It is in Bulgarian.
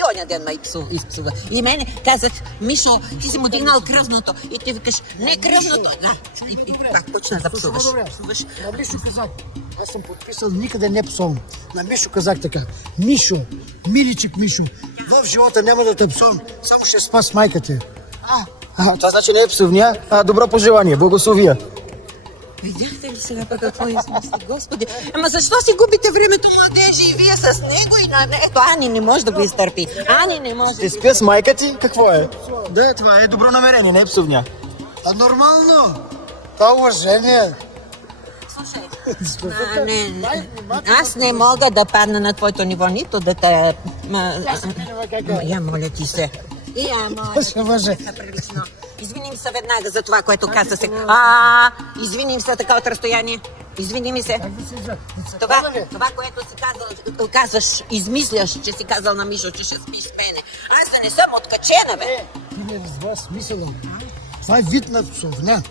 ти оня ден ме изпсува. И мене казах, Мишо, ти си му дигнал кръвното. И ти викаш, не кръвното. Да. И пак почна да псуваш. На Мишо казах, аз съм подписал, никъде не псувам. На Мишо казах така, Мишо, миличик Мишо, в живота няма да те псувам, само ще спа с майка ти. Това значи не е псувня, а добро пожелание, благословия. Видяхте ли сега пък какво измисли, Господи? Ама защо си губите времето, младежи, и вие с него и на него? Ани не може да го изтърпи. Ани не може. Ще спя с майка ти? Какво е? Да, това е добро намерение, не е псувня. А нормално. Това уважение. Слушай, аз не мога да падна на твоето ниво, нито да те... Я моля ти се. Ще мъже. Извиним се веднага за това, което каза се. Извиним се така от разстояние. Извини ми се. Това, което си казваш, измисляш, че си казал на Мишо, че ще спиш с мене. Аз да не съм откачена, бе. Ти не разбра смисъла. Това е вид на псовня.